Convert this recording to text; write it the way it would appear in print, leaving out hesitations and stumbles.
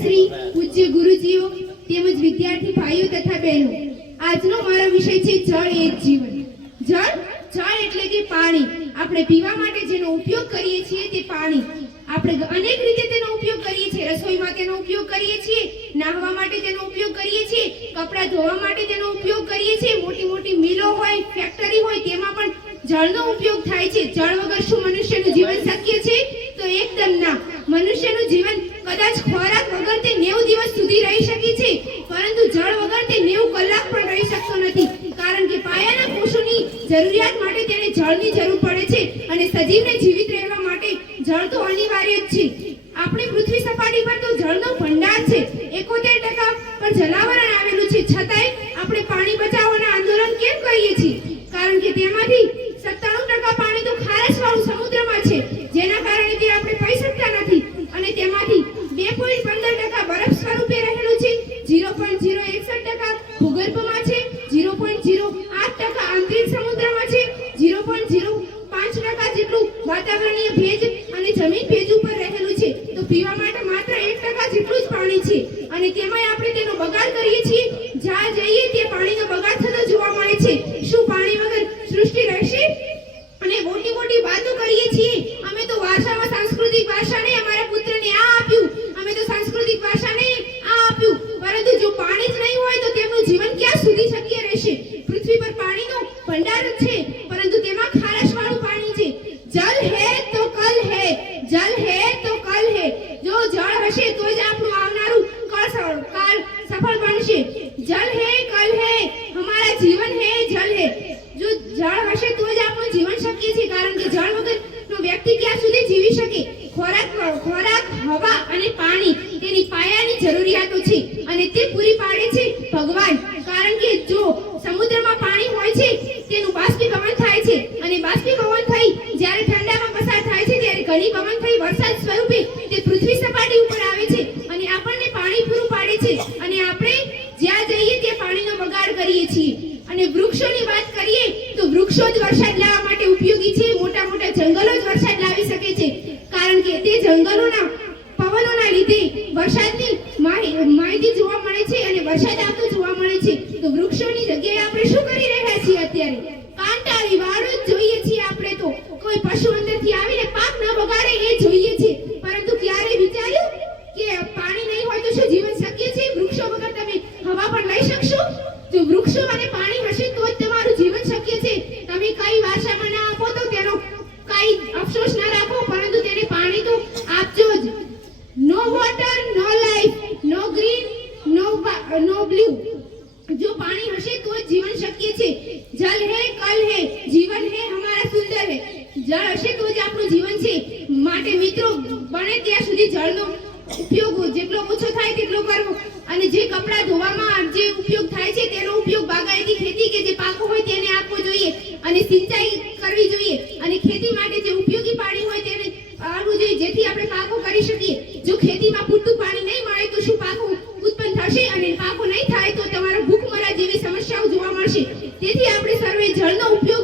શ્રી પૂજ્ય ગુરુજીઓ તેમજ વિદ્યાર્થી ભાઈઓ તથા બહેનો, આજનો મારો વિષય છે જળ એ જ જીવન। જળ એટલે કે પાણી। આપણે પીવા માટે જેનો ઉપયોગ કરીએ છીએ તે પાણી। આપણે અનેક રીતે તેનો ઉપયોગ કરીએ છીએ। રસોઈમાં તેનો ઉપયોગ કરીએ છીએ, નાહવા માટે તેનો ઉપયોગ કરીએ છીએ, કપડાં ધોવા માટે તેનો ઉપયોગ કરીએ છીએ, મોટી મોટી મિલો હોય, ફેક્ટરી હોય તેમાં પણ જળનો ઉપયોગ થાય છે। જળ વગર શું મનુષ્યનું જીવન શક્ય છે? તો એકદમ ના। મનુષ્યનું જીવન કદાચ ખોરાક વગર તે 90 દિવસ સુધી રહી શકે છે, પરંતુ જળ વગર તે 90 કલાક પણ રહી શકતો નથી, કારણ કે પાયાના કોષોની જરૂરિયાત માટે તેને જળની જરૂર પડે છે અને સજીવને જીવિત રહેવા માટે જળ તો અનિવાર્ય જ છે। આપણી પૃથ્વી સપાટી પર તો જળનો ભંડાર છે। 71% પર જલાવરણ આવેલું છે, છતાંય આપણે પાણી બચાવવાના આંદોલન કેમ કરીએ છીએ? કારણ કે તેમાંથી 97% પાણી તો ખારશવાળું સમુદ્રમાં છે, જેના કારણે તે આપણે પી શકતા નથી, અને તેમાંથી 2.15% બરફ સ્વરૂપે રહેલું છે, 0.061% ભૂગર્ભમાં છે, 0.08% આંતરિક સમુદ્રમાં છે, 0.05% જેટલું વાતાવરણીય ભેજ અને જમીન ભેજ ઉપર રહેલું છે। તો પીવા માટે માત્ર 1% જેટલું જ પાણી છે, અને તેમાંય આપણે તેનો બગાડ કરીએ છીએ। જ્યાં જઈએ તે પાણીનો બગાડ થતો જોવા મળે છે। શું પાણી વગર સૃષ્ટિ રહેશે? અને મોટી મોટી વાતો કરીએ છીએ, અમે તો વારસામાં સાંસ્કૃતિક વારસાને અમારા પુત્રને આ આપ્યું, અમે તો સાંસ્કૃતિક વારસાને આ આપ્યું, પરંતુ જો પાણી જ નહીં હોય તો તેમનું જીવન ક્યાં સુધી શક્ય રહેશે? પૃથ્વી પર પાણીનો ભંડાર જ છે, પરંતુ તેમાં ખારશવાળું પાણી છે। જલ હે તો કલ હે, જલ હે તો કલ હે। જો જળ હશે તો જ આપણું આવનારું કાળ સફળ બનશે। જલ હે કલ હે, હમારા જીવન હે જલ હે। જો જળ હશે તો જ આપણું જીવન શક્ય છે, કારણ કે જળ વગરનો વ્યક્તિ ક્યાં સુધી જીવી શકે? ખોરાક, હવા અને પાણી તેની પાયાની જરૂરિયાતો છે, અને તે પૂરી પાડે છે ભગવાન। કારણ કે જો સમુદ્રમાં પાણી હોય છે, તેનું બાષ્પીભવન થાય છે, અને બાષ્પીભવન થઈ જ્યારે ઠંડામાં પસાર થાય છે, ત્યારે ઘનીભવન થઈ વરસાદ સ્વરૂપે તે પૃથ્વી સપાટી ઉપર આવે છે અને આપણને પાણી પૂરું પાડે છે, અને આપણે જ્યાં જઈએ તે પાણીનો બગાડ કરીએ છીએ। અને વૃક્ષોની વાત કરીએ તો વૃક્ષો જ વરસાદ લાવવા માટે ઉપયોગી છે। મોટા મોટા જંગલો જ વરસાદ લાવી શકે છે, કારણ કે તે જંગલોના પવનોના લીધે વરસાદની માહિતી જોવા મળે છે અને વરસાદ આવતો જોવા મળે છે। તો વૃક્ષોની જગ્યાએ આપણે શું કરી રહ્યા છીએ? અત્યારે કાંટાળી વાળું જ જોઈએ છીએ આપણે તો। કોઈ પશુ અંદરથી આવીને પાક ન બગાડે એ જોઈએ છે, પરંતુ ક્યારે વિચાર્યું કે પાણી નહીં હોય તો શું જીવન શક્ય છે? વૃક્ષો વગર તમે હવા પણ લઈ શકશો? જો વૃક્ષો અને પાણી હશે તો જ તમારું જીવન શક્ય છે। તમે કઈ વારસામાં ના આપો તો તેનો કઈ અફસોસ ના રાખો, પરંતુ તેને પાણી તો આપજો જ। નો વોટર નો લાઈફ, નો ગ્રીન નો બ્લુ। જો પાણી હશે તો જ જીવન શક્ય છે। જલ હે કલ હે, જીવન હે હમારા સુંદર હે। જળ હશે તો જ આપણું જીવન છે। માટે મિત્રો, બને ત્યાં સુધી જળનો ઉપયોગ જેટલો ઓછો થાય તેટલો કરવો, અને જે કપડાં ધોવામાં જે ઉપયોગ થાય છે તેનો ઉપયોગ બાગાયતી ખેતી કે જે પાકો હોય તેને આપવો જોઈએ, અને સિંચાઈ કરવી જોઈએ, અને ખેતી માટે જે ઉપયોગી પાણી હોય તેને આપવું જોઈએ, જેથી આપણે પાકો કરી શકીએ। જો ખેતીમાં પૂરતું પાણી નહીં મળે તો શું પાકો ઉત્પન્ન થશે? અને પાકો નહીં થાય તો તમારો ભૂખમરા જેવી સમસ્યાઓ જોવા મળશે। તેથી આપણે સર્વે જળનો ઉપયોગ